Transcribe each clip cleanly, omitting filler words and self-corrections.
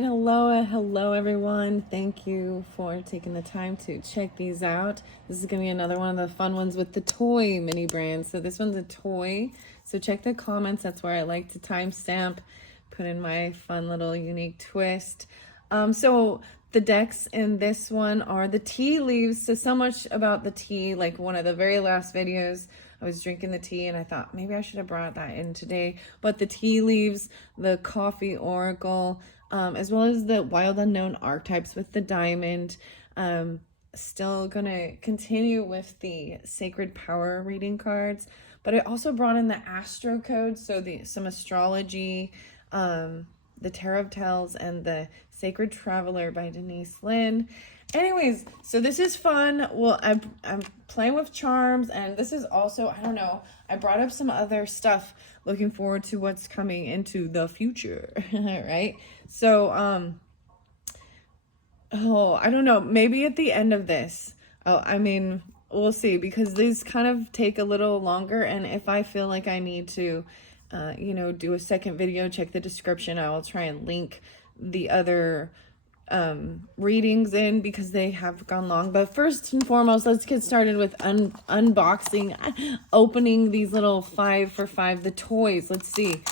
right, hello everyone. Thank you for taking the time to check these out. This is gonna be another one of the fun ones with the toy mini brands. So this one's a toy. So check the comments. That's where I like to timestamp, put in my fun little unique twist. So the decks in this one are the tea leaves. So much about the tea, like one of the very last videos, I was drinking the tea and I thought maybe I should have brought that in today. But the tea leaves, the coffee oracle, as well as the wild unknown archetypes with the diamond. Still gonna continue with the sacred power reading cards, but I also brought in the astro codes, so some astrology, the Tarot of Tells, and the Sacred Traveler by Denise Lynn. Anyways, so this is fun. Well, I'm playing with charms, and this is also, I don't know, I brought up some other stuff, looking forward to what's coming into the future, right? So, I don't know, maybe at the end of this, I mean, we'll see, because these kind of take a little longer, and if I feel like I need to, do a second video, check the description. I will try and link the other readings in, because they have gone long. But first and foremost, let's get started with unboxing, opening these little 5 for 5, the toys. Let's see,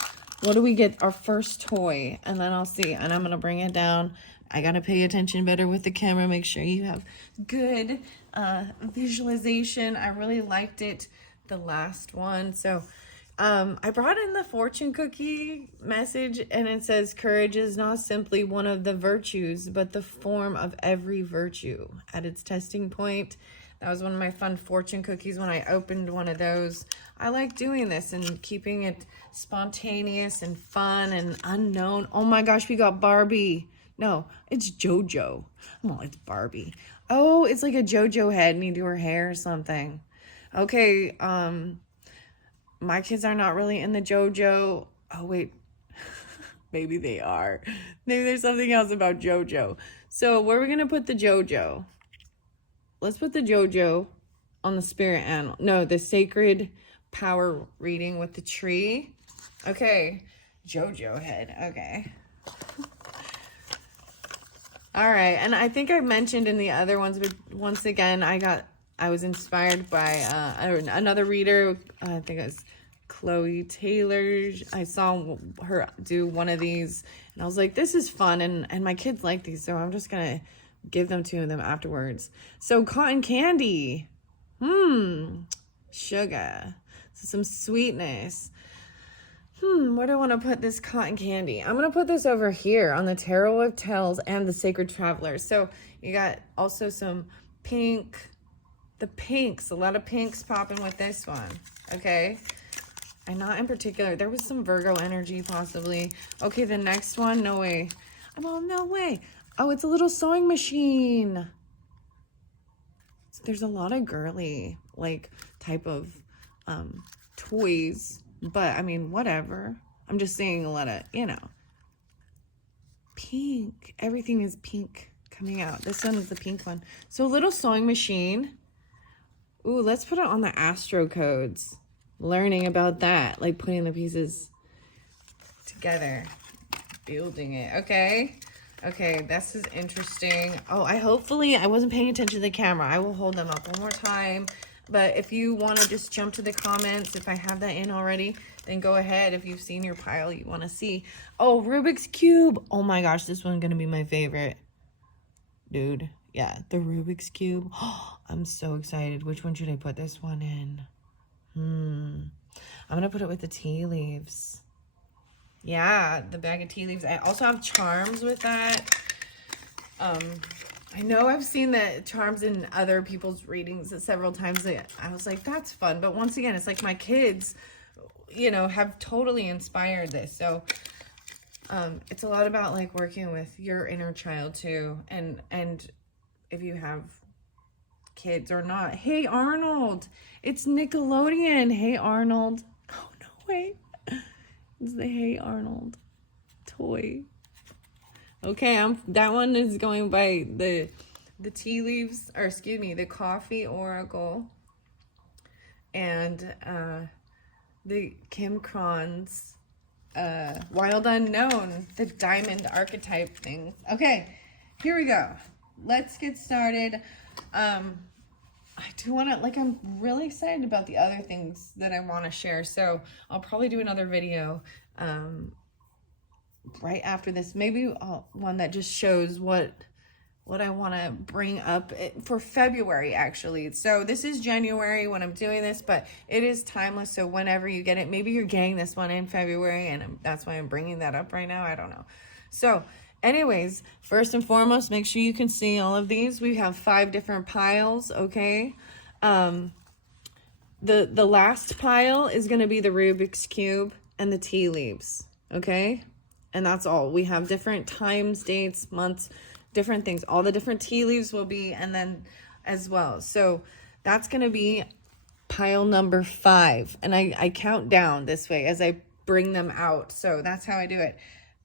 what do we get? Our first toy, and then I'll see, and I'm gonna bring it down. I gotta pay attention better with the camera, make sure you have good visualization. I really liked it, the last one. So I brought in the fortune cookie message, and it says, courage is not simply one of the virtues, but the form of every virtue at its testing point. That was one of my fun fortune cookies when I opened one of those. I like doing this and keeping it spontaneous and fun and unknown. Oh my gosh, we got Barbie. No, it's JoJo. Oh, it's Barbie. Oh, it's like a JoJo head and you do her hair or something. Okay, my kids are not really in the JoJo. Oh, wait. Maybe they are. Maybe there's something else about JoJo. So where are we going to put the JoJo? Let's put the JoJo on the spirit animal. No, the sacred power reading with the tree. Okay. JoJo head. Okay. All right. And I think I mentioned in the other ones, but once again, I was inspired by another reader. I think it was Chloe Taylor. I saw her do one of these, and I was like, this is fun, and my kids like these, so I'm just gonna give them to them afterwards. So cotton candy, sugar, so some sweetness. Where do I want to put this cotton candy? I'm going to put this over here on the Tarot of Tells and the Sacred Traveler. So you got also some pink, the pinks, a lot of pinks popping with this one, okay? And not in particular. There was some Virgo energy possibly. Okay, the next one, no way. Oh, no way. Oh, it's a little sewing machine. There's a lot of girly, like, type of toys. But, I mean, whatever. I'm just seeing a lot of, pink. Everything is pink coming out. This one is the pink one. So, a little sewing machine. Ooh, let's put it on the astro codes. Learning about that. Like, putting the pieces together. Building it. Okay. Okay, this is interesting. Oh, I wasn't paying attention to the camera. I will hold them up one more time. But if you want to just jump to the comments, if I have that in already, then go ahead. If you've seen your pile you want to see. Oh, Rubik's Cube. Oh my gosh, this one's going to be my favorite. Dude, yeah, the Rubik's Cube. Oh, I'm so excited. Which one should I put this one in? I'm going to put it with the tea leaves. Yeah, the bag of tea leaves. I also have charms with that. I know I've seen the charms in other people's readings several times. I was like, that's fun. But once again, it's like my kids, have totally inspired this. So it's a lot about like working with your inner child too. And if you have kids or not. Hey, Arnold. It's Nickelodeon. Hey, Arnold. Oh, no, wait. It's the Hey Arnold toy. Okay, that one is going by the tea leaves, or excuse me, the coffee oracle, and the Kim Kron's Wild Unknown, the diamond archetype thing. Okay, here we go. Let's get started. I do want to, like, I'm really excited about the other things that I want to share. So I'll probably do another video right after this. Maybe one that just shows what I want to bring up for February, actually. So this is January when I'm doing this, but it is timeless. So whenever you get it, maybe you're getting this one in February, and that's why I'm bringing that up right now. I don't know. So anyways, first and foremost, make sure you can see all of these. We have 5 different piles, okay? The last pile is going to be the Rubik's Cube and the tea leaves, okay? And that's all. We have different times, dates, months, different things. All the different tea leaves will be, and then as well. So that's going to be pile number 5. And I count down this way as I bring them out. So that's how I do it.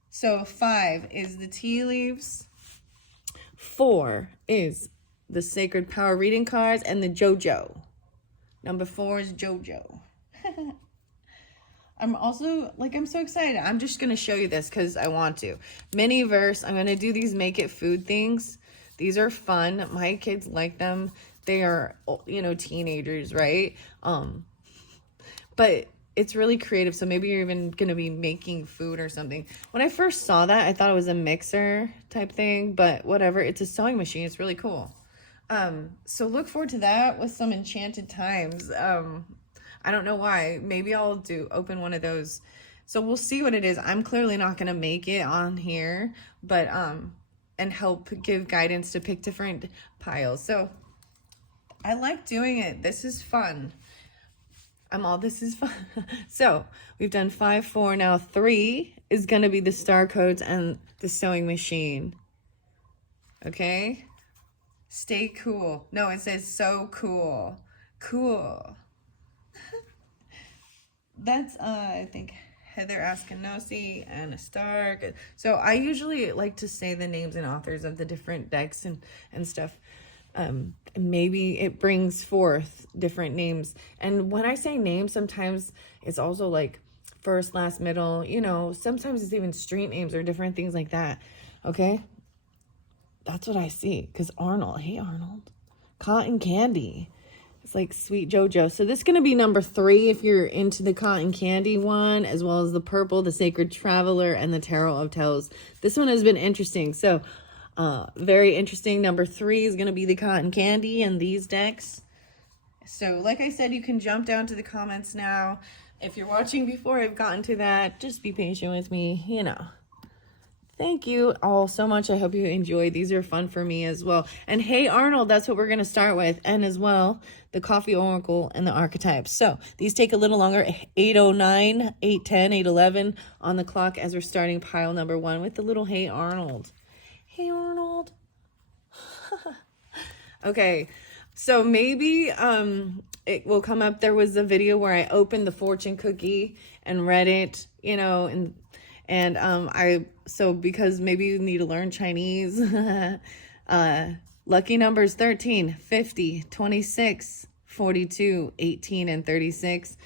So 5 is the tea leaves. 4 is the Sacred Power reading cards and the JoJo. Number 4 is JoJo. I'm also, like, I'm so excited. I'm just going to show you this because I want to. Mini verse. I'm going to do these make it food things. These are fun. My kids like them. They are, you know, teenagers, right? But it's really creative. So maybe you're even going to be making food or something. When I first saw that, I thought it was a mixer type thing. But whatever. It's a sewing machine. It's really cool. So look forward to that with some enchanted times. I don't know why. Maybe I'll open one of those. So we'll see what it is. I'm clearly not going to make it on here, but, and help give guidance to pick different piles. So I like doing it. This is fun. This is fun. So we've done 5, 4. Now 3 is going to be the star codes and the sewing machine. Okay. Stay cool. No, it says so cool. Cool. That's, I think, Heather Askinosi and a star. So I usually like to say the names and authors of the different decks and stuff. Maybe it brings forth different names. And when I say names, sometimes it's also like first, last, middle. You know, sometimes it's even street names or different things like that. Okay? That's what I see. Because Arnold, hey Arnold. Cotton candy. It's like Sweet JoJo. So this is going to be number 3 if you're into the cotton candy one, as well as the purple, the Sacred Traveler, and the Tarot of Tales. This one has been interesting. So very interesting. Number 3 is going to be the cotton candy and these decks. So like I said, you can jump down to the comments now. If you're watching before I've gotten to that, just be patient with me, you know. Thank you all so much. I hope you enjoyed. These are fun for me as well. And hey, Arnold, that's what we're going to start with. And as well, the Coffee Oracle and the archetypes. So these take a little longer. 8:09, 8:10, 8:11 on the clock as we're starting pile number 1 with the little Hey, Arnold. Hey, Arnold. Okay. So maybe it will come up. There was a video where I opened the fortune cookie and read it, you know, and so because maybe you need to learn Chinese, lucky numbers 13, 50, 26, 42, 18, and 36.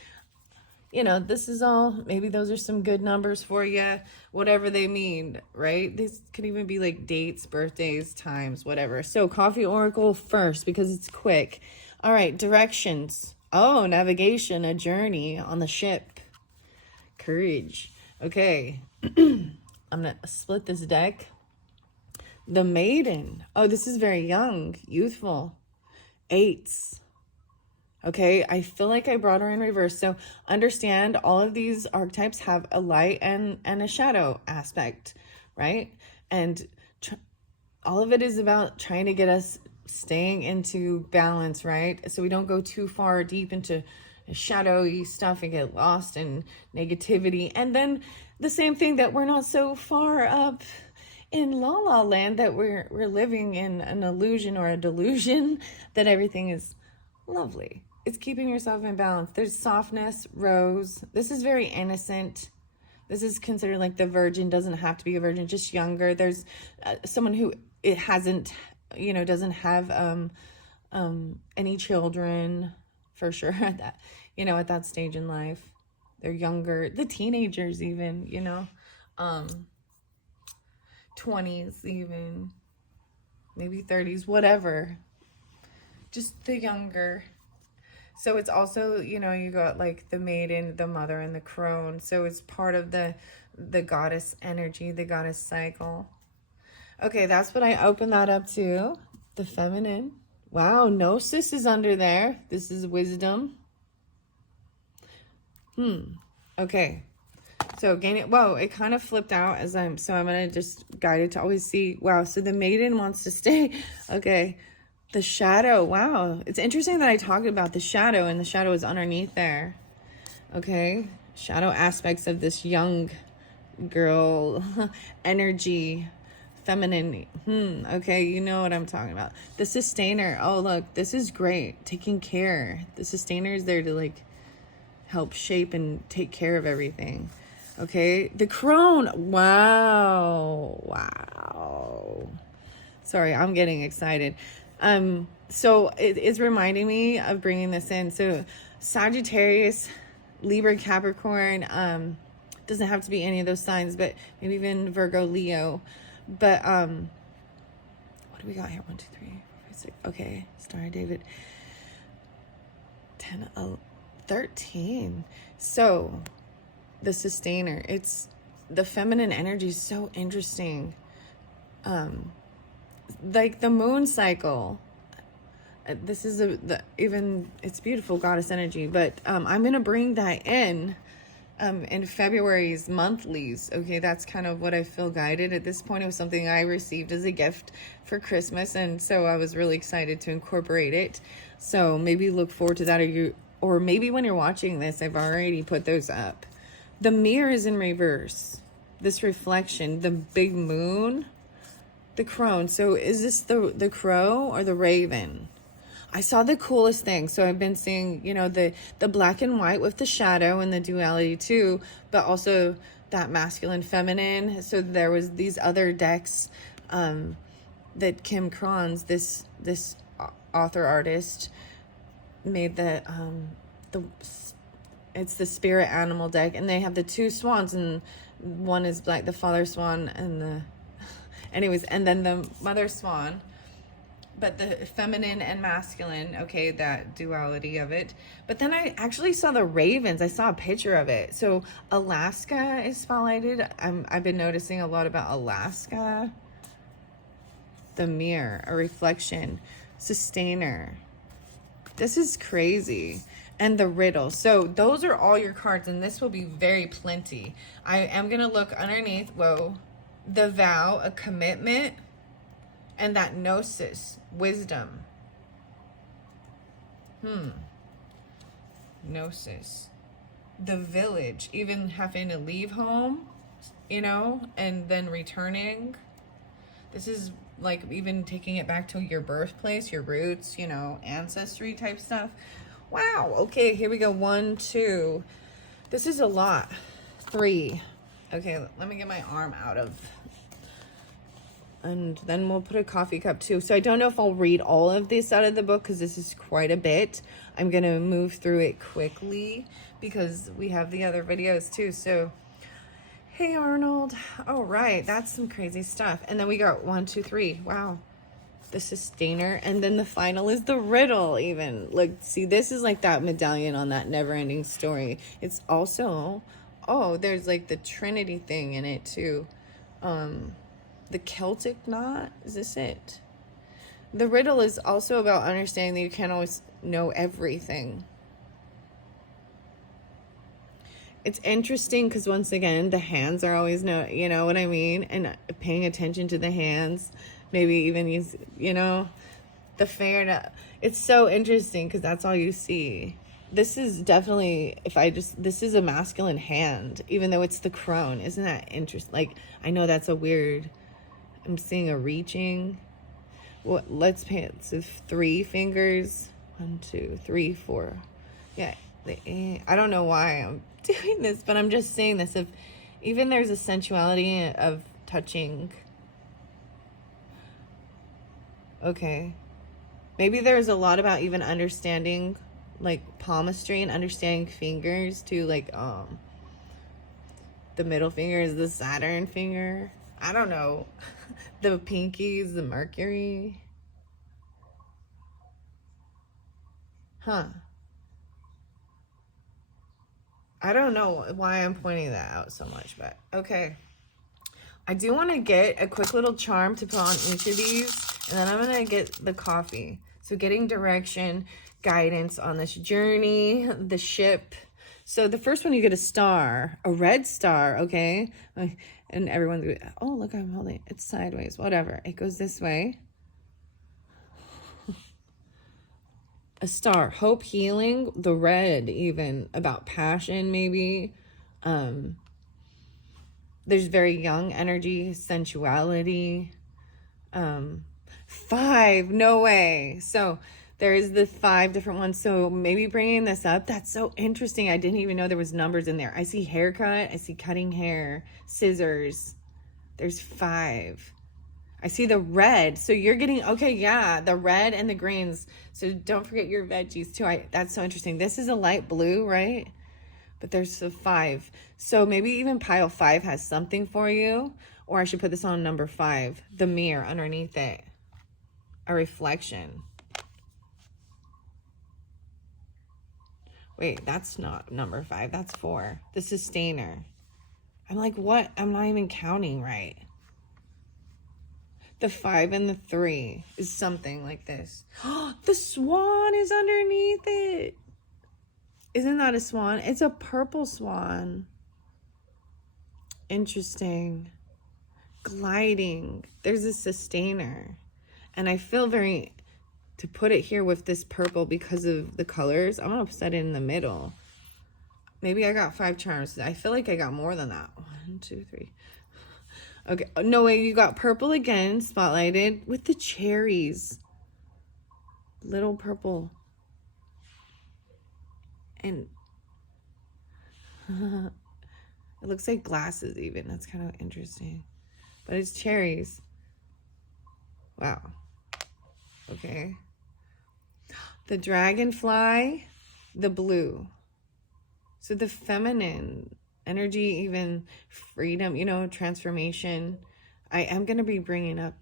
You know, this is all, maybe those are some good numbers for you, whatever they mean, right? These could even be like dates, birthdays, times, whatever. So Coffee Oracle first because it's quick. All right, directions. Oh, navigation, a journey on the ship. Courage. Okay. I'm going to split this deck. The Maiden. Oh, this is very young, youthful. 8s. Okay, I feel like I brought her in reverse. So understand all of these archetypes have a light and a shadow aspect, right? And all of it is about trying to get us staying into balance, right? So we don't go too far deep into shadowy stuff and get lost in negativity. And then the same thing that we're not so far up in La La Land that we're living in an illusion or a delusion that everything is lovely. It's keeping yourself in balance. There's softness, rose. This is very innocent. This is considered like the virgin. Doesn't have to be a virgin, just younger. There's someone who it hasn't, you know, doesn't have any children for sure at that, you know, at that stage in life. they're younger, the teenagers even, you know, 20s even, maybe 30s, whatever, just the younger. So it's also, you know, you got like the maiden, the mother, and the crone. So it's part of the goddess energy, the goddess cycle. Okay, that's what I opened that up to. The feminine. Wow, Gnosis is under there. This is wisdom. Okay. So gain it. Whoa, it kind of flipped out as I'm gonna just guide it to always see. Wow, so the maiden wants to stay. Okay. The shadow. Wow. It's interesting that I talked about the shadow, and the shadow is underneath there. Okay. Shadow aspects of this young girl energy, feminine. Okay, you know what I'm talking about. The sustainer. Oh, look, this is great. Taking care. The sustainer is there to like help shape and take care of everything. Okay. The crone. Wow. Wow. Sorry, I'm getting excited. So it is reminding me of bringing this in. So Sagittarius, Libra, Capricorn, doesn't have to be any of those signs, but maybe even Virgo, Leo. But what do we got here? 1, 2, 3, 4, 5, 6. Okay, Star David. 10, 13. So the sustainer, it's the feminine energy is so interesting. Like the moon cycle. This is even it's beautiful goddess energy, but I'm gonna bring that in February's monthlies. Okay, that's kind of what I feel guided at this point. It was something I received as a gift for Christmas, and so I was really excited to incorporate it. So maybe look forward to that, or maybe when you're watching this, I've already put those up. The mirror is in reverse. This reflection, the big moon, the crone. So is this the crow or the raven? I saw the coolest thing. So I've been seeing, you know, the black and white with the shadow and the duality too, but also that masculine, feminine. So there was these other decks that Kim Kron's, this author artist, made it's the spirit animal deck, and they have the 2 swans, and one is black, the father swan, and and then the mother swan. But the feminine and masculine, okay, that duality of it. But then I actually saw the ravens. I saw a picture of it. So Alaska is spotlighted. I've been noticing a lot about Alaska. The mirror, a reflection, sustainer. This is crazy. And the riddle. So those are all your cards, and this will be very plenty. I am going to look underneath. Whoa. The vow, a commitment, and that gnosis, wisdom. Gnosis. The village, even having to leave home, you know, and then returning. This is like even taking it back to your birthplace, your roots, you know, ancestry type stuff. Wow. Okay, here we go. 1, 2. This is a lot. 3. Okay, let me get my arm out of, and then we'll put a coffee cup too. So I don't know if I'll read all of this out of the book because this is quite a bit. I'm going to move through it quickly because we have the other videos too. So, hey Arnold. All right, that's some crazy stuff. And then we got 1, 2, 3. Wow. The sustainer. And then the final is the riddle even. Like, see, this is like that medallion on that never-ending story. It's also, oh, there's like the Trinity thing in it too. The Celtic knot, is this it? The riddle is also about understanding that you can't always know everything. It's interesting because once again, the hands are always you know what I mean? And paying attention to the hands, maybe even use, you know, the fair. It's so interesting because that's all you see. This is definitely, this is a masculine hand, even though it's the crone. Isn't that interesting? Like, I know that's a weird, I'm seeing a reaching. Well, let's pay it. So 3 fingers. 1, 2, 3, 4. Yeah. I don't know why I'm doing this, but I'm just saying this. If even there's a sensuality of touching. Okay. Maybe there's a lot about even understanding like palmistry and understanding fingers too, like the middle finger is the Saturn finger. I don't know. The pinky is the Mercury. Huh. I don't know why I'm pointing that out so much, but okay. I do want to get a quick little charm to put on each of these, and then I'm going to get the coffee. So getting direction, guidance on this journey, the ship. So the first one, you get a star, a red star, okay? And everyone's, oh, look, I'm holding it. It's sideways, whatever. It goes this way. A star, hope, healing, the red even, about passion maybe. There's very young energy, sensuality. 5, no way. So there is the 5 different ones. So maybe bringing this up, that's so interesting. I didn't even know there was numbers in there. I see haircut, I see cutting hair, scissors. There's 5. I see the red. So you're getting, okay, yeah, the red and the greens. So don't forget your veggies too. That's so interesting. This is a light blue, right? But there's a 5. So maybe even pile 5 has something for you. Or I should put this on number 5. The mirror underneath it. A reflection. Wait, that's not number 5. That's 4. The sustainer. I'm like, what? I'm not even counting right. The 5 and the 3 is something like this. The swan is underneath it. Isn't that a swan? It's a purple swan. Interesting. Gliding. There's a sustainer. And I feel very, to put it here with this purple because of the colors, I'm going to set it in the middle. Maybe I got 5 charms. I feel like I got more than that. 1, 2, 3. Okay. No way. You got purple again, spotlighted with the cherries. Little purple. And it looks like glasses even. That's kind of interesting. But it's cherries. Wow. Okay. The dragonfly, the blue. So the feminine energy, even freedom, you know, transformation. I am going to be bringing up,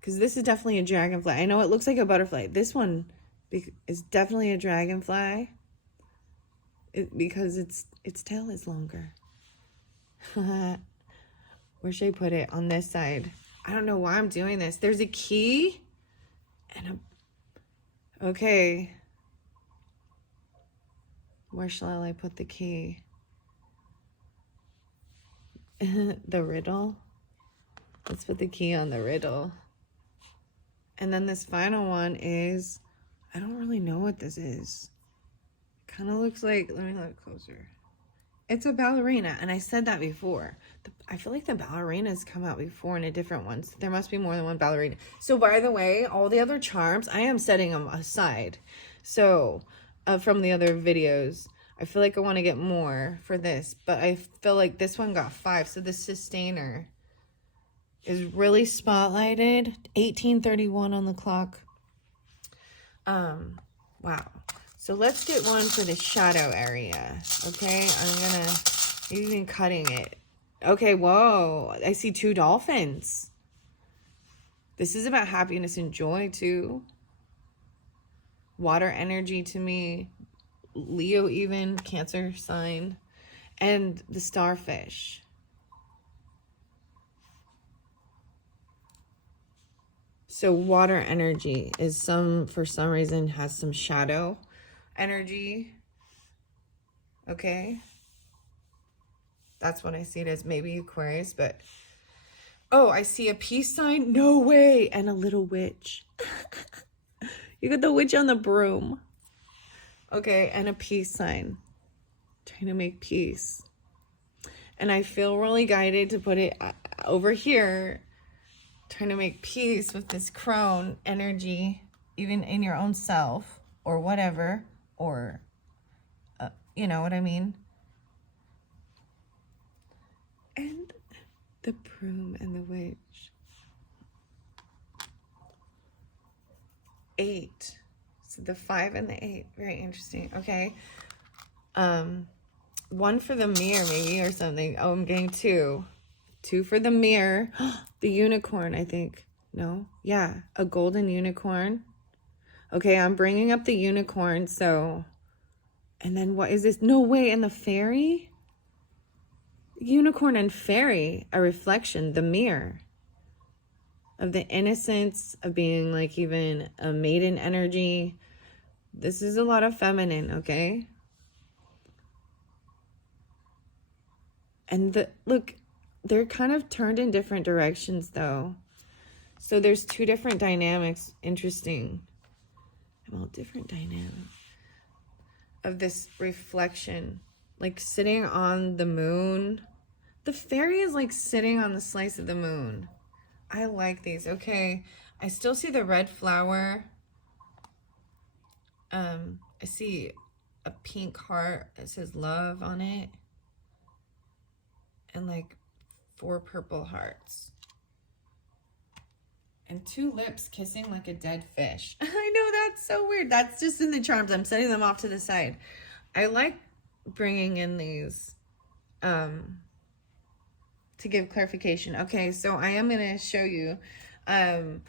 because this is definitely a dragonfly. I know it looks like a butterfly. This one is definitely a dragonfly. Because its tail is longer. Where should I put it? On this side. I don't know why I'm doing this. There's a key and a... Okay. Where shall I put the key? The riddle. Let's put the key on the riddle. And then this final one is... I don't really know what this is. Kind of looks like, let me look closer. It's a ballerina, and I said that before. I feel like the ballerinas come out before in a different one. So there must be more than one ballerina. So by the way, all the other charms, I am setting them aside. So from the other videos, I feel like I want to get more for this, but I feel like this one got 5. So the sustainer is really spotlighted. 18:31 on the clock. Wow. So let's get one for the shadow area, okay? I'm gonna, even cutting it. Okay, whoa, I see 2 dolphins. This is about happiness and joy too. Water energy to me. Leo even, Cancer sign. And the starfish. So water energy is for some reason has some shadow energy. Okay. That's what I see it as, maybe Aquarius, but oh, I see a peace sign. No way. And a little witch. You got the witch on the broom. Okay, and a peace sign. Trying to make peace. And I feel really guided to put it over here. Trying to make peace with this crone energy, even in your own self or whatever, or you know what I mean. And the broom and the witch. 8. So So the 5 and the 8, very interesting. Okay. One for the mirror maybe or something. Oh, I'm getting 2. 2 for the mirror. The unicorn, I think. No? Yeah, a golden unicorn. Okay, I'm bringing up the unicorn, so... And then what is this? No way, and the fairy? Unicorn and fairy, a reflection, the mirror. Of the innocence, of being like even a maiden energy. This is a lot of feminine, okay? And look, they're kind of turned in different directions though. So there's 2 different dynamics. Interesting. Well, different dynamics of this reflection, like sitting on the moon. The fairy is like sitting on the slice of the moon. I like these. Okay, I still see the red flower. I see a pink heart. It says love on it. And like 4 purple hearts. And 2 lips kissing like a dead fish. I know, that's so weird. That's just in the charms. I'm setting them off to the side. I like bringing in these to give clarification. Okay, so I am going to show you. No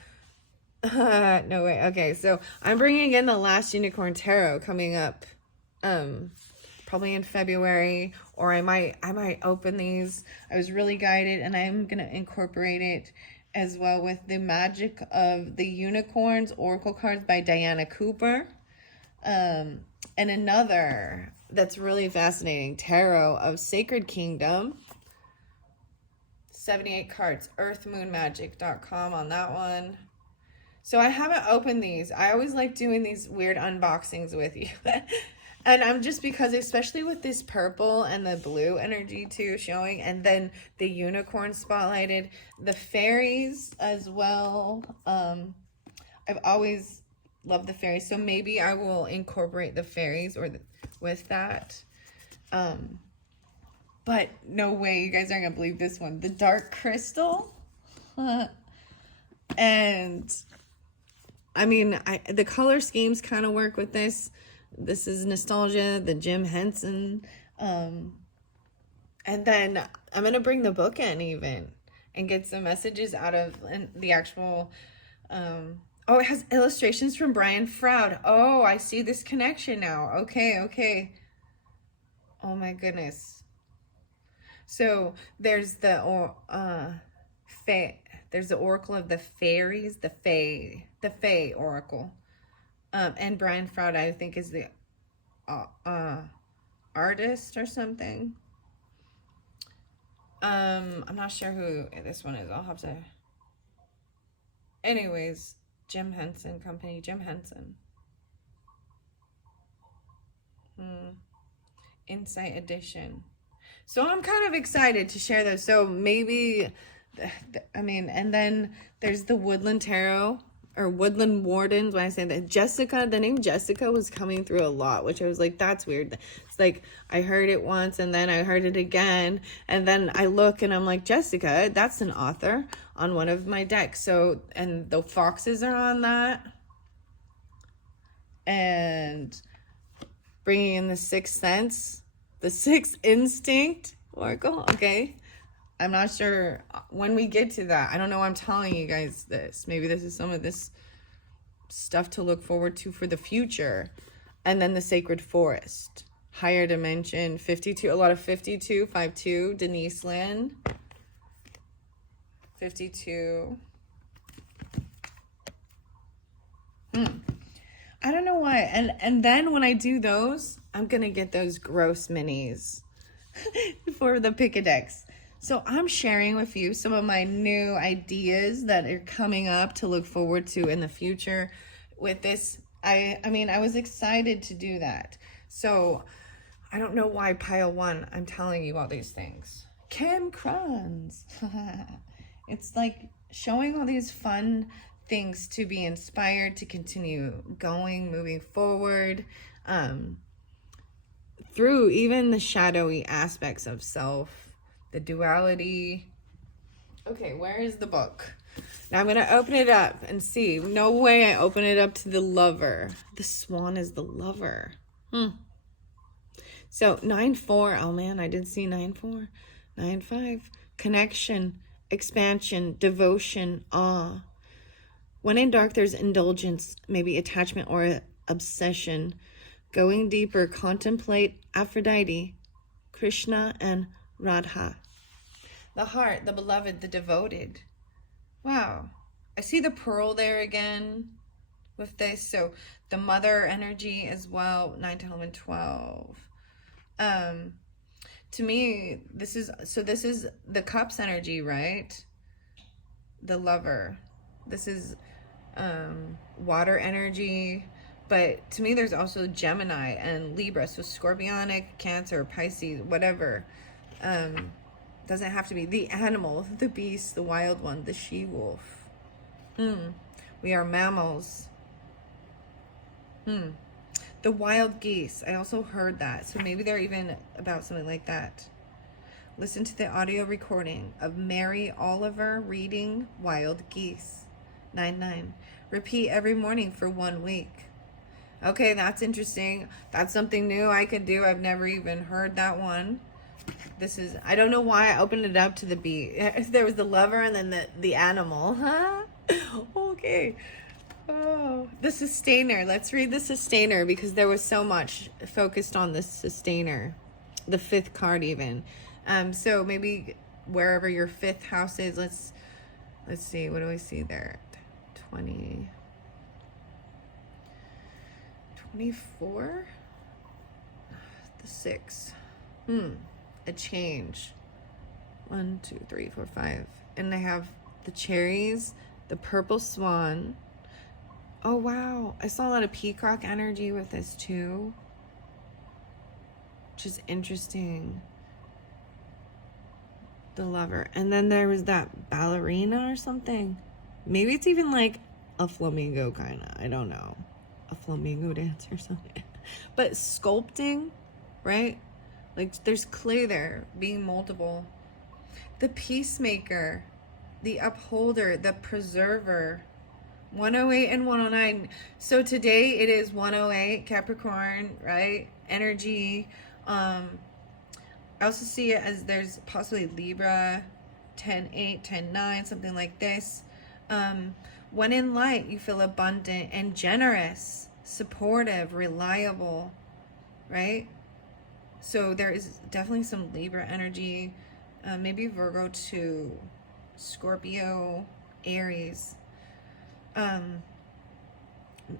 way. Okay, so I'm bringing in the last Unicorn Tarot coming up probably in February, or I might open these. I was really guided, and I'm going to incorporate it as well with the magic of the unicorns oracle cards by Diana Cooper, and another that's really fascinating, tarot of Sacred Kingdom, 78 cards, earthmoonmagic.com on that one. So I haven't opened these. I always like doing these weird unboxings with you. And I'm just because, especially with this purple and the blue energy too showing, and then the unicorn spotlighted, the fairies as well. I've always loved the fairies, so maybe I will incorporate the fairies with that. But no way, you guys aren't gonna believe this one. The dark crystal. And I mean, the color schemes kind of work with this. This is nostalgia, the Jim Henson. And then I'm going to bring the book in even and get some messages out of the actual... oh, it has illustrations from Brian Froud. Oh, I see this connection now. Okay. Oh my goodness. So there's the there's the Oracle of the Fairies, the Fae Oracle. And Brian Froud, I think, is the artist or something. I'm not sure who this one is. I'll have to... Anyways, Jim Henson Company, Jim Henson. Insight Edition. So I'm kind of excited to share those. So maybe, I mean, and then there's the Woodland Tarot, or Woodland Wardens. When I say that, Jessica, the name Jessica was coming through a lot, which I was like, that's weird. It's like, I heard it once and then I heard it again. And then I look and I'm like, Jessica, that's an author on one of my decks. So, and the foxes are on that. And bringing in the Sixth Sense, the Sixth Instinct Oracle. Okay. I'm not sure when we get to that. I don't know why I'm telling you guys this. Maybe this is some of this stuff to look forward to for the future. And then the Sacred Forest. Higher Dimension, 52. A lot of 52, 5-2. Denise Lynn. 52. I don't know why. And then when I do those, I'm going to get those gross minis for the pick-a-decks. So I'm sharing with you some of my new ideas that are coming up to look forward to in the future with this. I mean, I was excited to do that. So I don't know why pile one, I'm telling you all these things. Kim Kranz. It's like showing all these fun things to be inspired to continue going, moving forward, through even the shadowy aspects of self. The duality. Okay, where is the book? Now I'm going to open it up and see. No way I open it up to the lover. The swan is the lover. So 9-4. Oh man, I did see 9-4. 9-5. Connection, expansion, devotion, awe. When in dark, there's indulgence, maybe attachment or obsession. Going deeper, contemplate Aphrodite, Krishna, and Radha. The heart, the beloved, the devoted. Wow. I see the pearl there again with this. So the mother energy as well, 9, 10, 11, 12. To me, this is the cups energy, right? The lover. This is water energy. But to me, there's also Gemini and Libra. So Scorpionic, Cancer, Pisces, whatever. Doesn't have to be the animal, the beast, the wild one, the she-wolf. We are mammals. The wild geese. I also heard that. So maybe they're even about something like that. Listen to the audio recording of Mary Oliver reading Wild Geese. 9-9. Repeat every morning for 1 week. Okay, that's interesting. That's something new I could do. I've never even heard that one. This is, I don't know why I opened it up to the bee. There was the lover and then the animal. Huh? Okay. Oh, the sustainer. Let's read the sustainer because there was so much focused on the sustainer. The 5th card even. So maybe wherever your 5th house is, let's see. What do we see there? 20. 24? The 6. A change. 1, 2, 3, 4, 5. And I have the cherries, the purple swan. Oh, wow. I saw a lot of peacock energy with this too. Which is interesting. The lover. And then there was that ballerina or something. Maybe it's even like a flamingo kind of. I don't know. A flamingo dance or something. But sculpting, right? Like there's clay there being multiple. The peacemaker, the upholder, the preserver. 108 and 109. So today it is 108 Capricorn, right? Energy. I also see it as there's possibly Libra, 10-8, 10-9, something like this. When in light, you feel abundant and generous, supportive, reliable, right? So there is definitely some Libra energy, maybe Virgo to Scorpio, Aries,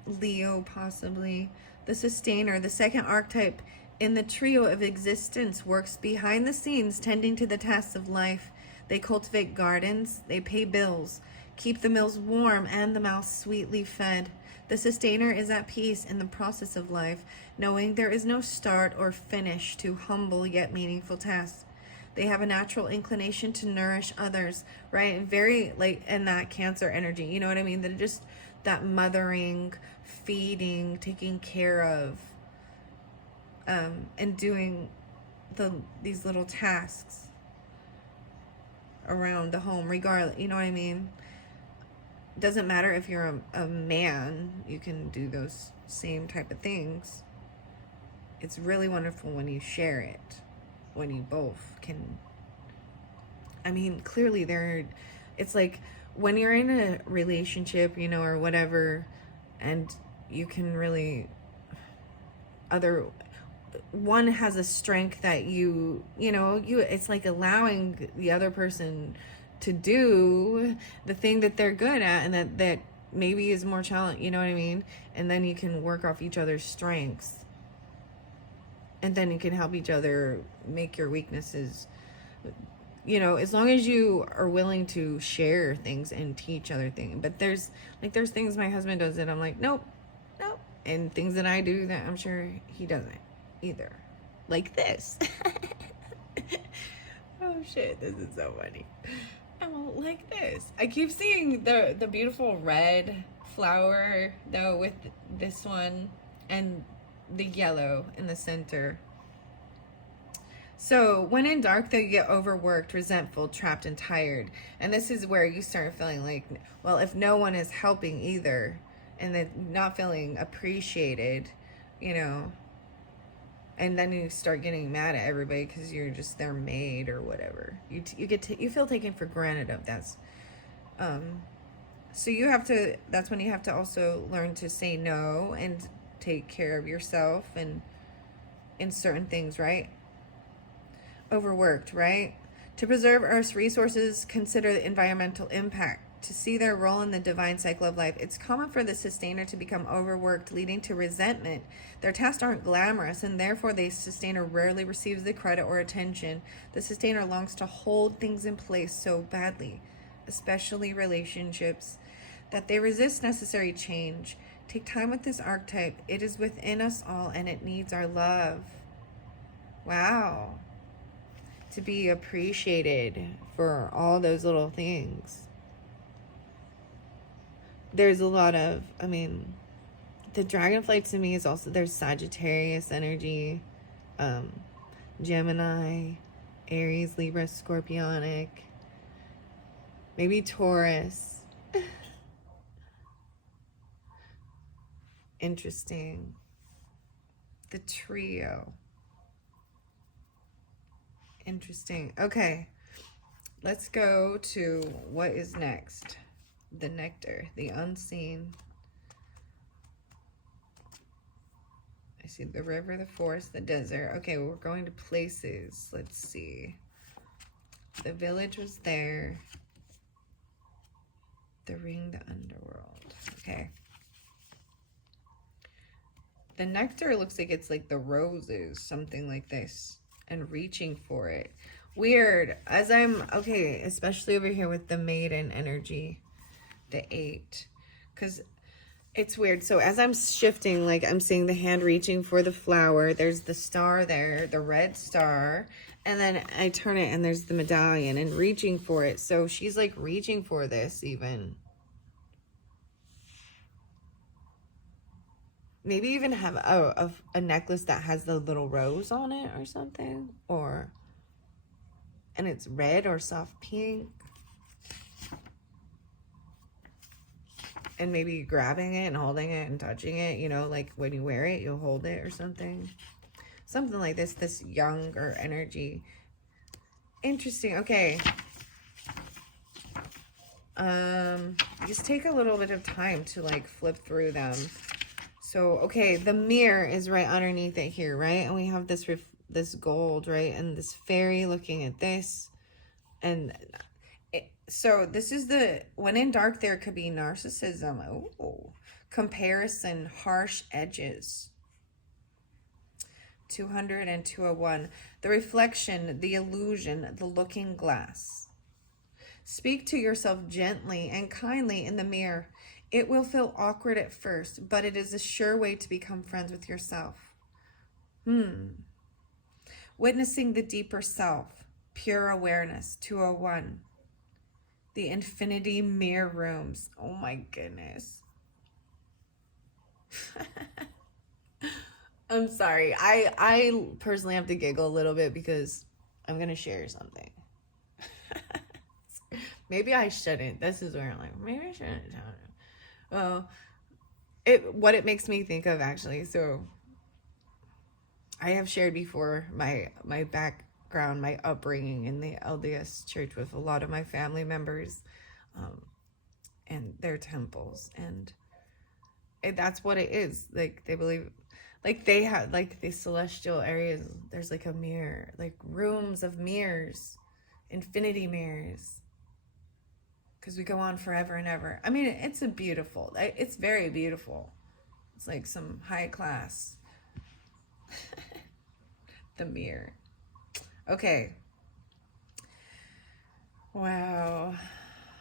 Leo possibly. The sustainer, the 2nd archetype in the trio of existence, works behind the scenes tending to the tasks of life. They cultivate gardens, they pay bills, keep the meals warm and the mouth sweetly fed. The sustainer is at peace in the process of life, knowing there is no start or finish to humble yet meaningful tasks. They have a natural inclination to nourish others, right? Very like in that Cancer energy, you know what I mean? That just that mothering, feeding, taking care of, and doing these little tasks around the home, regardless, you know what I mean? Doesn't matter if you're a man, you can do those same type of things. It's really wonderful when you share it, when you both can. I mean, clearly it's like when you're in a relationship, you know, or whatever, and you can really, one has a strength that it's like allowing the other person to do the thing that they're good at and that maybe is more challenging, you know what I mean? And then you can work off each other's strengths. And then you can help each other make your weaknesses, you know, as long as you are willing to share things and teach other things. But there's things my husband does that I'm like, nope. And things that I do that I'm sure he doesn't either. Like this. Oh shit, this is so funny. Oh, like this. I keep seeing the beautiful red flower though with this one and the yellow in the center. So when in dark, though, you get overworked, resentful, trapped, and tired. And this is where you start feeling like, well, if no one is helping either, and then not feeling appreciated, you know, and then you start getting mad at everybody because you're just their maid or whatever. You feel taken for granted of that. So you have to. That's when you have to also learn to say no and take care of yourself and in certain things, right? Overworked, right? To preserve Earth's resources, consider the environmental impact. To see their role in the divine cycle of life, it's common for the sustainer to become overworked, leading to resentment. Their tasks aren't glamorous, and therefore the sustainer rarely receives the credit or attention. The sustainer longs to hold things in place so badly, especially relationships, that they resist necessary change. Take time with this archetype. It is within us all, and it needs our love. Wow. To be appreciated for all those little things. There's a lot of, I mean, the dragonfly to me is also, there's Sagittarius energy, Gemini, Aries, Libra, Scorpionic, maybe Taurus. Interesting. The trio. Interesting. Okay, let's go to what is next. The nectar, the unseen. I see the river, the forest, the desert. Okay, well, we're going to places. Let's see. The village was there. The ring, the underworld. Okay. The nectar looks like it's like the roses, something like this, and reaching for it. Weird. As I'm, okay, especially over here with the maiden energy. The 8, because it's weird. So as I'm shifting, like I'm seeing the hand reaching for the flower, there's the star there, the red star, and then I turn it and there's the medallion and reaching for it. So she's like reaching for this even. Maybe even have a necklace that has the little rose on it or something, and it's red or soft pink. And maybe grabbing it and holding it and touching it, you know, like when you wear it, you'll hold it or something. Something like this younger energy. Interesting. Okay. Just take a little bit of time to like flip through them. So, okay, the mirror is right underneath it here, right? And we have this gold, right? And this fairy looking at this. And so this is when in dark, there could be narcissism, comparison, harsh edges. 200 and 201. The reflection, the illusion, the looking glass. Speak to yourself gently and kindly in the mirror. It will feel awkward at first, but it is a sure way to become friends with yourself. Witnessing the deeper self, pure awareness, 201. The infinity mirror rooms. Oh my goodness. I'm sorry. I personally have to giggle a little bit because I'm going to share something. Maybe I shouldn't. This is where I'm like, maybe I shouldn't. Well, what it makes me think of actually. So I have shared before my background, my upbringing in the LDS church with a lot of my family members, and their temples, and that's what it is. Like they believe, like they have like the celestial areas. There's like a mirror, like rooms of mirrors, infinity mirrors. Because we go on forever and ever. I mean, it's it's very beautiful. It's like some high class. The mirror. Okay. Wow.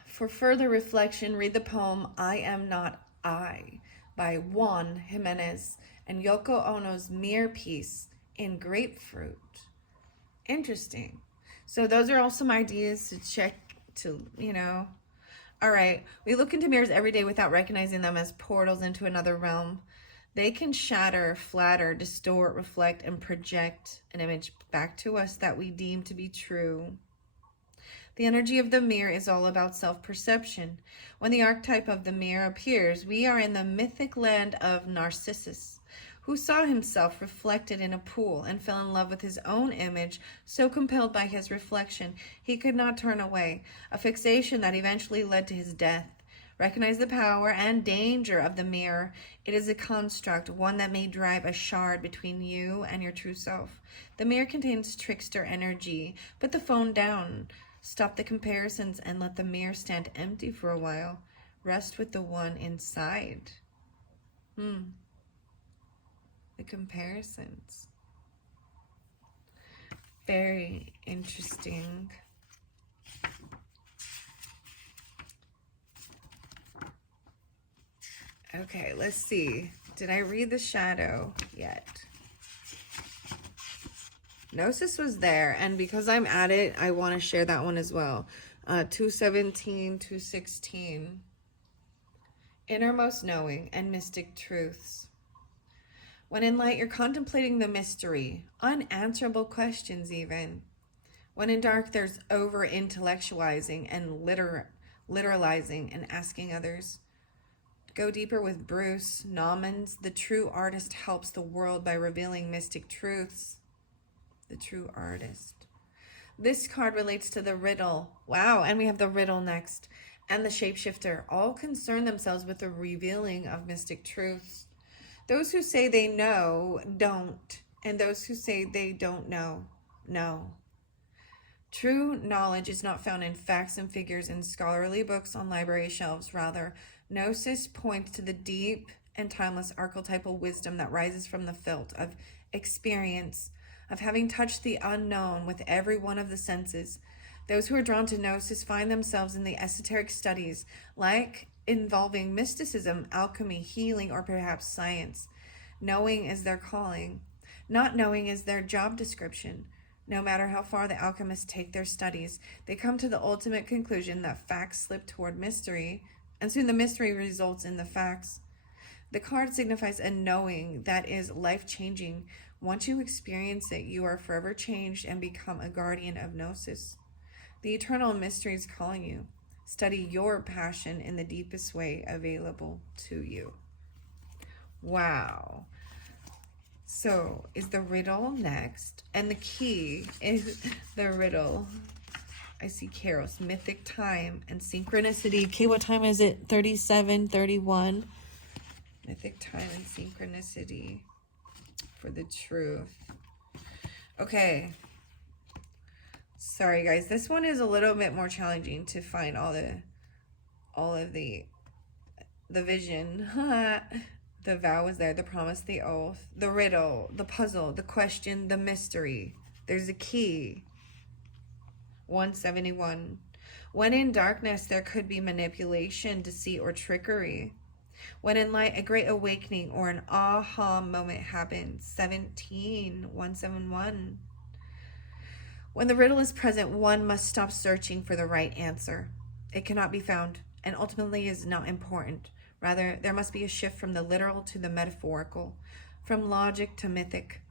For further reflection, read the poem I Am Not I by Juan Jimenez and Yoko Ono's mirror piece in Grapefruit. Interesting. So those are all some ideas to check to, you know. All right. We look into mirrors every day without recognizing them as portals into another realm. They can shatter, flatter, distort, reflect, and project an image back to us that we deem to be true. The energy of the mirror is all about self-perception. When the archetype of the mirror appears, we are in the mythic land of Narcissus, who saw himself reflected in a pool and fell in love with his own image, so compelled by his reflection he could not turn away, a fixation that eventually led to his death. Recognize the power and danger of the mirror. It is a construct, one that may drive a shard between you and your true self. The mirror contains trickster energy. Put the phone down. Stop the comparisons and let the mirror stand empty for a while. Rest with the one inside. The comparisons. Very interesting. Okay, let's see. Did I read the shadow yet? Gnosis was there, and because I'm at it, I want to share that one as well. 217, 216. Innermost knowing and mystic truths. When in light, you're contemplating the mystery, unanswerable questions even. When in dark, there's over-intellectualizing and literalizing and asking others. Go deeper with Bruce Nauman's The True Artist Helps the World by Revealing Mystic Truths. The True Artist. This card relates to the riddle. Wow, and we have the riddle next. And the shapeshifter. All concern themselves with the revealing of mystic truths. Those who say they know, don't. And those who say they don't know, know. True knowledge is not found in facts and figures in scholarly books on library shelves. Rather, Gnosis points to the deep and timeless archetypal wisdom that rises from the felt of experience, of having touched the unknown with every one of the senses. Those who are drawn to Gnosis find themselves in the esoteric studies, like involving mysticism, alchemy, healing, or perhaps science. Knowing is their calling. Not knowing is their job description. No matter how far the alchemists take their studies, they come to the ultimate conclusion that facts slip toward mystery, and soon the mystery results in the facts. The card signifies a knowing that is life-changing. Once you experience it, you are forever changed and become a guardian of Gnosis. The eternal mystery is calling you. Study your passion in the deepest way available to you. Wow. So, is the riddle next? And the key is the riddle. I see Kairos, mythic time and synchronicity. Okay, what time is it? 37:31. Mythic time and synchronicity for the truth. Okay. Sorry guys, this one is a little bit more challenging to find all of the vision. The vow was there, the promise, the oath, the riddle, the puzzle, the question, the mystery. There's a key. 171. When in darkness, there could be manipulation, deceit, or trickery. When in light, a great awakening or an aha moment happens. 171. When the riddle is present, one must stop searching for the right answer. It cannot be found, and ultimately is not important. Rather, there must be a shift from the literal to the metaphorical, from logic to mythic.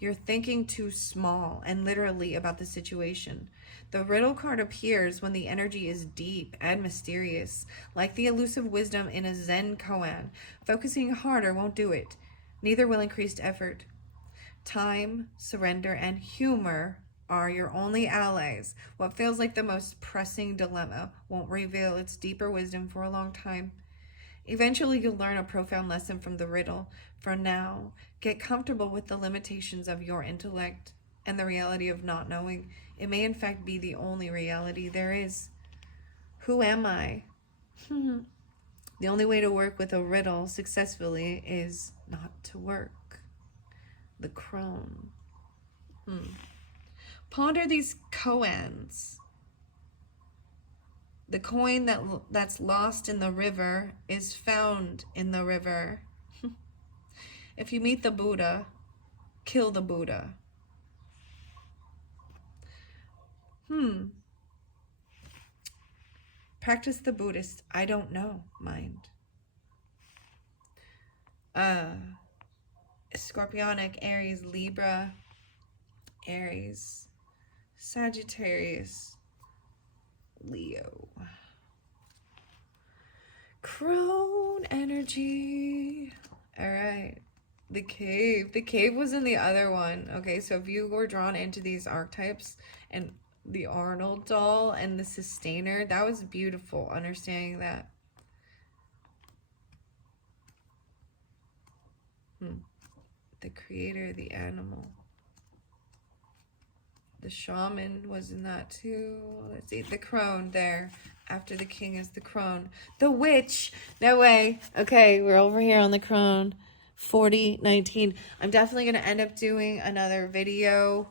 You're thinking too small and literally about the situation. The riddle card appears when the energy is deep and mysterious, like the elusive wisdom in a Zen koan. Focusing harder won't do it. Neither will increased effort. Time, surrender, and humor are your only allies. What feels like the most pressing dilemma won't reveal its deeper wisdom for a long time. Eventually, you'll learn a profound lesson from the riddle. For now, get comfortable with the limitations of your intellect and the reality of not knowing. It may in fact be the only reality there is. Who am I? The only way to work with a riddle successfully is not to work. The crone. Ponder these koans. The coin that's lost in the river is found in the river. If you meet the Buddha, kill the Buddha. Practice the Buddhist I don't know mind. Scorpionic, Aries, Libra, Aries, Sagittarius, Leo. Crone energy. All right. The cave. The cave was in the other one. Okay, so if you were drawn into these archetypes and the Arnold doll and the sustainer, that was beautiful, understanding that. The creator, the animal. The shaman was in that too. Let's see, the crone there. After the king is the crone. The witch. No way. Okay, we're over here on the crone. 4019. I'm definitely going to end up doing another video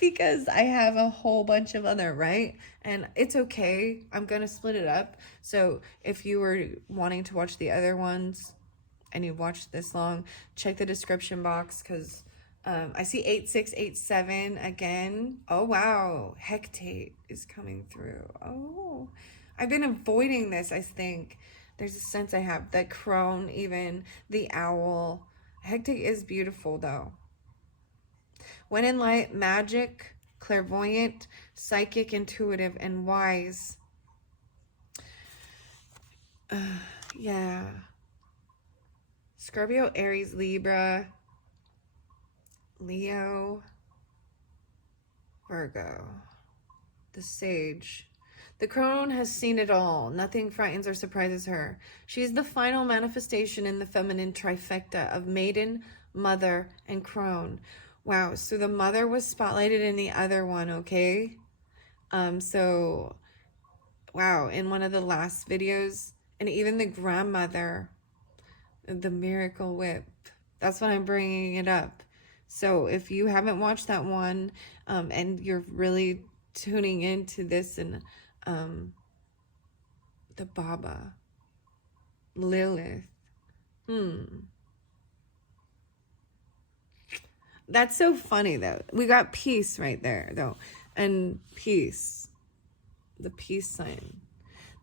because I have a whole bunch of other, right? And it's okay. I'm going to split it up. So if you were wanting to watch the other ones and you've watched this long, check the description box because I see 8687 again. Oh, wow. Hectate is coming through. Oh, I've been avoiding this, I think. There's a sense I have. The crone, even. The owl. Hectate is beautiful, though. When in light, magic, clairvoyant, psychic, intuitive, and wise. Yeah. Scorpio, Aries, Libra, Leo, Virgo, the sage. The crone has seen it all. Nothing frightens or surprises her. She's the final manifestation in the feminine trifecta of maiden, mother, and crone. Wow, so the mother was spotlighted in the other one, okay? So, wow, in one of the last videos, and even the grandmother, the miracle whip. That's why I'm bringing it up. So if you haven't watched that one, and you're really tuning into this and the Baba, Lilith, that's so funny though. We got peace right there though, and peace, the peace sign.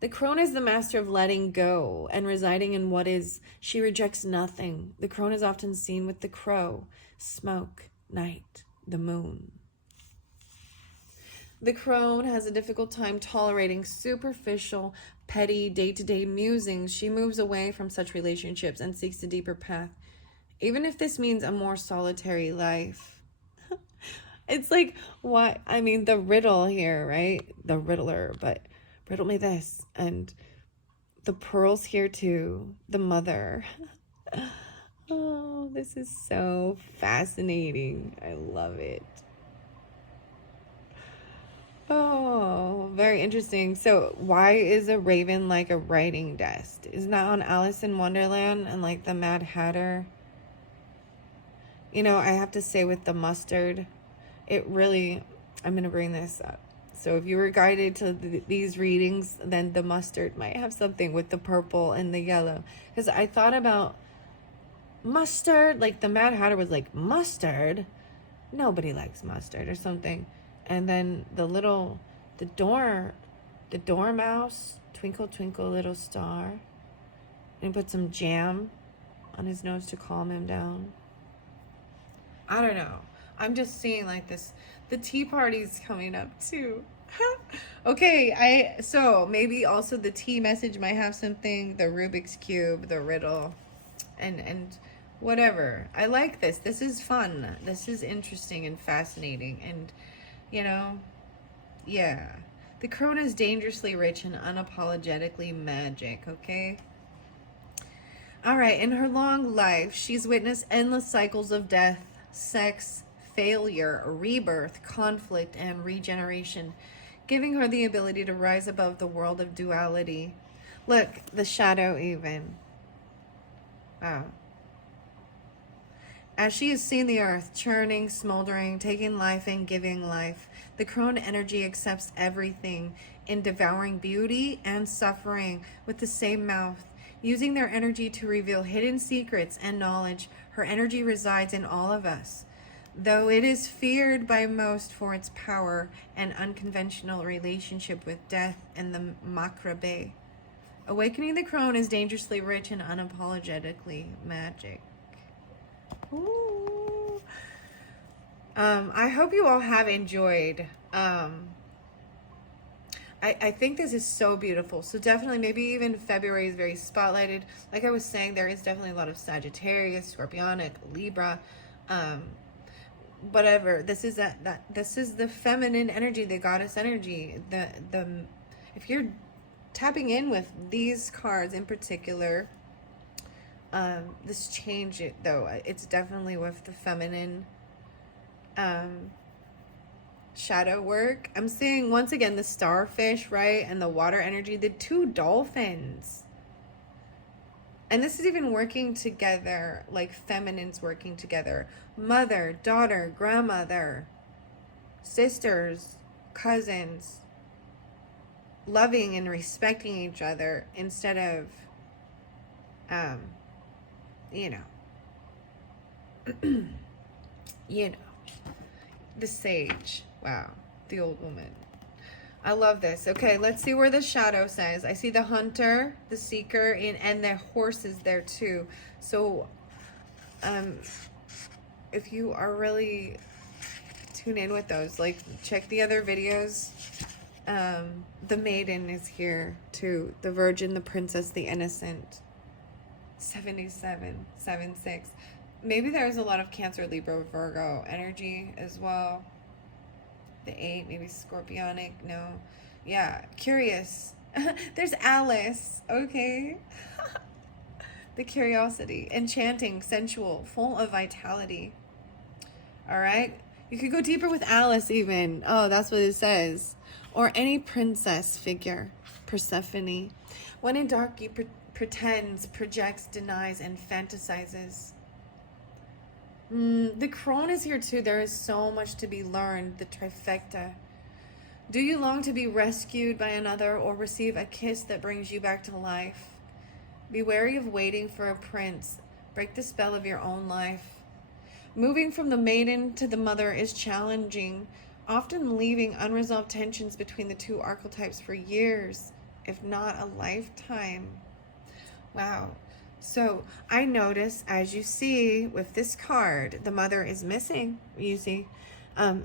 The crone is the master of letting go and residing in what is. She rejects nothing. The crone is often seen with the crow, smoke, night, the moon. The crone has a difficult time tolerating superficial, petty, day-to-day musings. She moves away from such relationships and seeks a deeper path, even if this means a more solitary life. It's like, what? I mean, the riddle here, right? The riddler, but riddle me this. And the pearls here too. The mother. Oh, this is so fascinating. I love it. Oh, very interesting. So why is a raven like a writing desk? Isn't that on Alice in Wonderland and like the Mad Hatter? You know, I have to say with the mustard, it really, I'm going to bring this up. So if you were guided to these readings, then the mustard might have something with the purple and the yellow. Because I thought about mustard, like the Mad Hatter was like, mustard? Nobody likes mustard or something. And then the dormouse, twinkle, twinkle, little star. And he put some jam on his nose to calm him down. I don't know. I'm just seeing like this. The tea party's coming up too. Okay, so maybe also the tea message might have something, the Rubik's Cube, the riddle, and whatever. I like this. This is fun. This is interesting and fascinating. And, you know, yeah. The crone is dangerously rich and unapologetically magic, okay? All right, in her long life, she's witnessed endless cycles of death, sex, failure, rebirth, conflict, and regeneration, giving her the ability to rise above the world of duality. Look, the shadow even. Wow. As she has seen the earth churning, smoldering, taking life and giving life, the crone energy accepts everything in devouring beauty and suffering with the same mouth. Using their energy to reveal hidden secrets and knowledge, her energy resides in all of us. Though it is feared by most for its power and unconventional relationship with death and the macabre. Awakening the crone is dangerously rich and unapologetically magic. Ooh. I hope you all have enjoyed. I think this is so beautiful. So definitely, maybe even February is very spotlighted. Like I was saying, there is definitely a lot of Sagittarius, Scorpionic, Libra, whatever. This is this is the feminine energy, the goddess energy. If you're tapping in with these cards in particular, this change it though. It's definitely with the feminine shadow work. I'm seeing once again the starfish, right? And the water energy, the two dolphins. And this is even working together, like feminines working together. Mother, daughter, grandmother, sisters, cousins, loving and respecting each other instead of, you know, the sage. Wow, the old woman. I love this. Okay, let's see where the shadow says. I see the hunter, the seeker, and their horses there too. So, if you are really tuned in with those, like check the other videos. The maiden is here too. The virgin, the princess, the innocent. 7776. Maybe there's a lot of Cancer, Libra, Virgo energy as well. The 8, maybe Scorpionic. No. Yeah. Curious. There's Alice. Okay. The curiosity. Enchanting, sensual, full of vitality. All right. You could go deeper with Alice even. Oh, that's what it says. Or any princess figure. Persephone. When in dark, he pretends, projects, denies, and fantasizes. The crone is here too. There is so much to be learned. The trifecta. Do you long to be rescued by another or receive a kiss that brings you back to life? Be wary of waiting for a prince. Break the spell of your own life. Moving from the maiden to the mother is challenging, often leaving unresolved tensions between the two archetypes for years, if not a lifetime. Wow. So I notice, as you see with this card, the mother is missing. You see,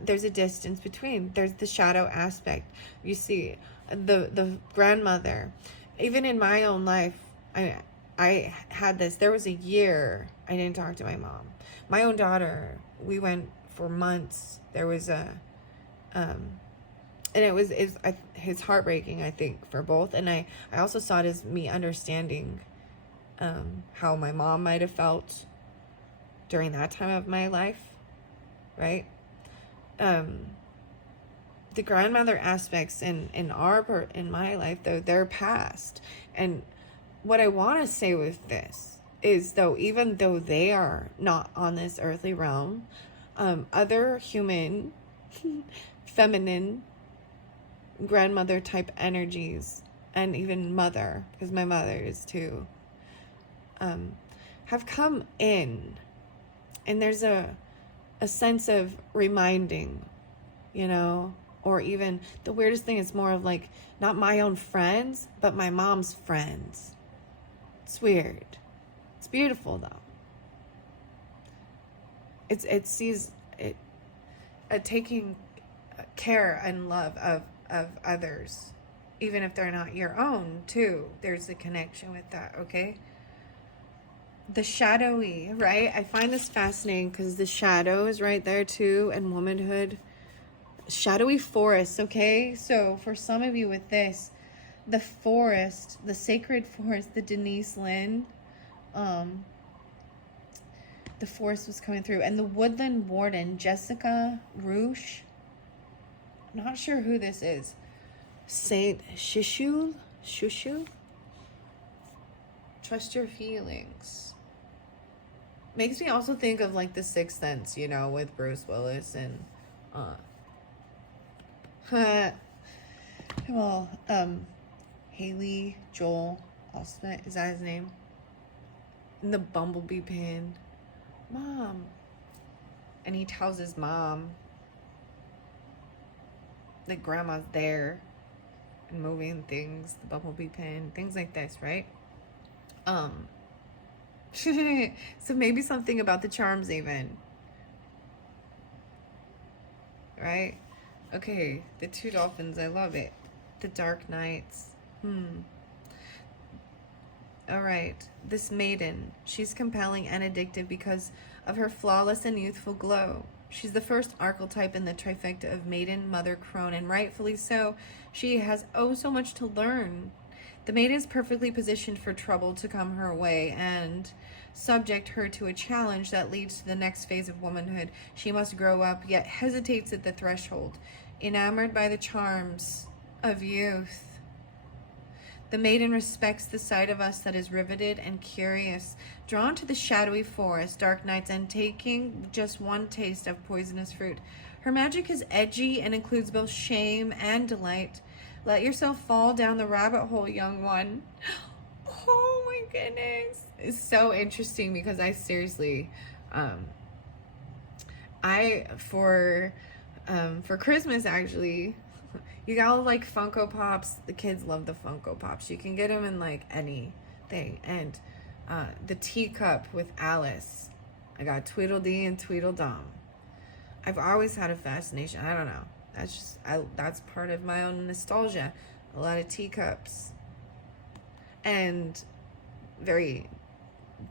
there's a distance between. There's the shadow aspect. You see, the grandmother. Even in my own life, I had this. There was a year I didn't talk to my mom. My own daughter. We went for months. There was and it's heartbreaking, I think, for both. And I also saw it as me understanding how my mom might have felt during that time of my life, right? The grandmother aspects in my life, though, they're past. And what I want to say with this is, though, even though they are not on this earthly realm, other human, feminine, grandmother type energies, and even mother, because my mother is too, have come in, and there's a sense of reminding, or even the weirdest thing is more of like not my own friends, but my mom's friends. It's weird. It's beautiful though. It sees it taking care and love of others, even if they're not your own too. There's a connection with that. Okay. The shadowy, right? I find this fascinating because the shadow is right there too, and womanhood. Shadowy forest, okay? So for some of you with this, the forest, the sacred forest, the Denise Lynn, the forest was coming through. And the woodland warden, Jessica Roosh. I'm not sure who this is. Saint Shushu? Trust your feelings. Makes me also think of like The Sixth Sense, with Bruce Willis and well, Haley Joel Osment, is that his name? And the bumblebee pin. Mom. And he tells his mom that grandma's there. and moving things, the bumblebee pin, things like this, right? Um, so maybe something about the charms even, right? Okay, the two dolphins, I love it. The dark nights. All right, this maiden, she's compelling and addictive because of her flawless and youthful glow. She's the first archetype in the trifecta of maiden, mother, crone, and rightfully so. She has oh so much to learn. The maiden is perfectly positioned for trouble to come her way and subject her to a challenge that leads to the next phase of womanhood. She must grow up, yet hesitates at the threshold, enamored by the charms of youth. The maiden respects the sight of us that is riveted and curious, drawn to the shadowy forest, dark nights, and taking just one taste of poisonous fruit. Her magic is edgy and includes both shame and delight. Let yourself fall down the rabbit hole, young one. Oh my goodness. It's so interesting because I seriously, for Christmas actually, you got all like Funko Pops. The kids love the Funko Pops. You can get them in like anything. And the teacup with Alice. I got Tweedledee and Tweedledum. I've always had a fascination. I don't know. That's part of my own nostalgia. A lot of teacups. And very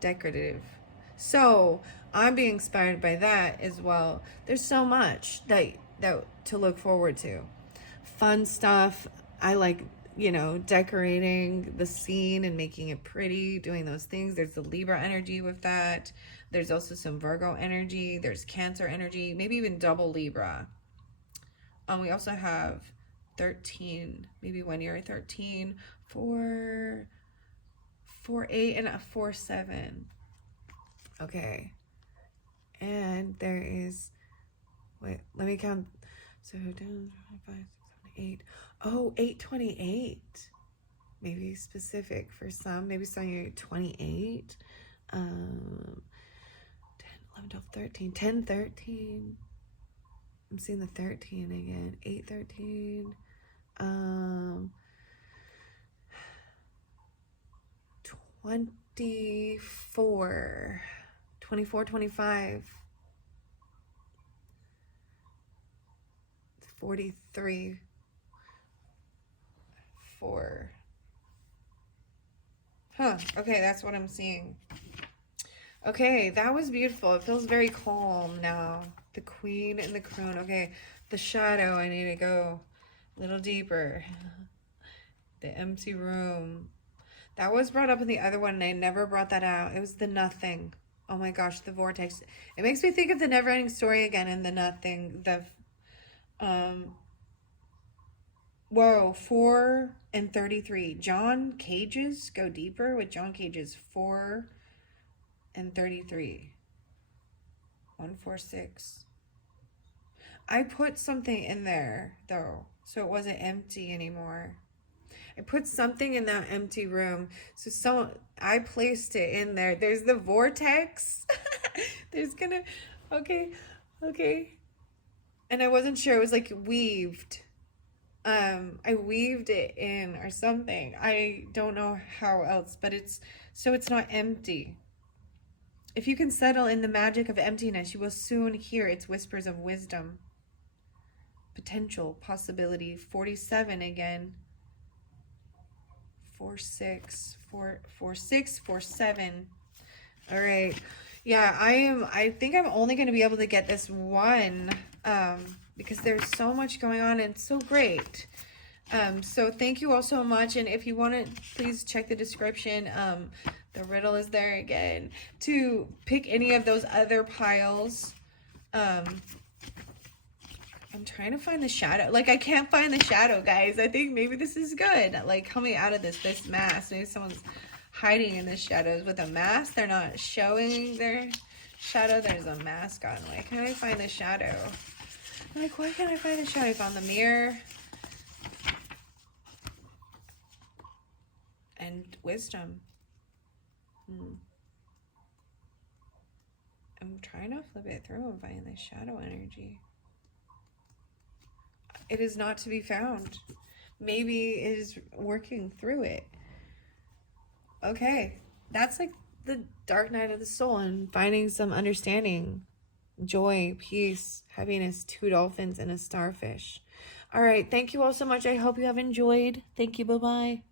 decorative. So I'm being inspired by that as well. There's so much that to look forward to. Fun stuff. I like, decorating the scene and making it pretty, doing those things. There's the Libra energy with that. There's also some Virgo energy. There's Cancer energy, maybe even double Libra. We also have 13, maybe 1 year 13, 4, 8, and a 4, 7. Okay. And there is, wait, let me count. So 10, 5, 6, 7, 8. Oh, 828. Maybe specific for some. Maybe some you're 28. 10, 11, 12, 13. 10, 13. I'm seeing the 13 again. 8, 13. 24. 24, 25. 43. 4. Huh. Okay, that's what I'm seeing. Okay, that was beautiful. It feels very calm now. The queen and the crone. Okay, the shadow. I need to go a little deeper. The empty room. That was brought up in the other one, and I never brought that out. It was the nothing. Oh my gosh, the vortex. It makes me think of the never-ending story again and the nothing. Whoa, 4 and 33. John Cage's Go Deeper with John Cage's 4 and 33. 146. I put something in there though, so it wasn't empty anymore. I put something in that empty room. So I placed it in there. There's the vortex. Okay. And I wasn't sure. It was like weaved. I weaved it in or something. I don't know how else, but it's not empty. If you can settle in the magic of emptiness, you will soon hear its whispers of wisdom. Potential, possibility, 47 again. 4, 6, 4, 4, 6, 4, 7. All right. Yeah, I think I'm only going to be able to get this one because there's so much going on and it's so great. So thank you all so much. And if you want to, please check the description. The riddle is there again to pick any of those other piles. I'm trying to find the shadow. Like, I can't find the shadow, guys. I think maybe this is good. Like, coming out of this mask. Maybe someone's hiding in the shadows with a mask. They're not showing their shadow. There's a mask on. Like, can I find the shadow? I'm like, why can't I find the shadow? I found the mirror. And wisdom. I'm trying to flip it through and find the shadow energy. It is not to be found. maybe is working through it. Okay, that's like the dark night of the soul and finding some understanding, joy, peace, happiness, 2 dolphins, and a starfish. All right, thank you all so much. I hope you have enjoyed. Thank you. Bye-bye.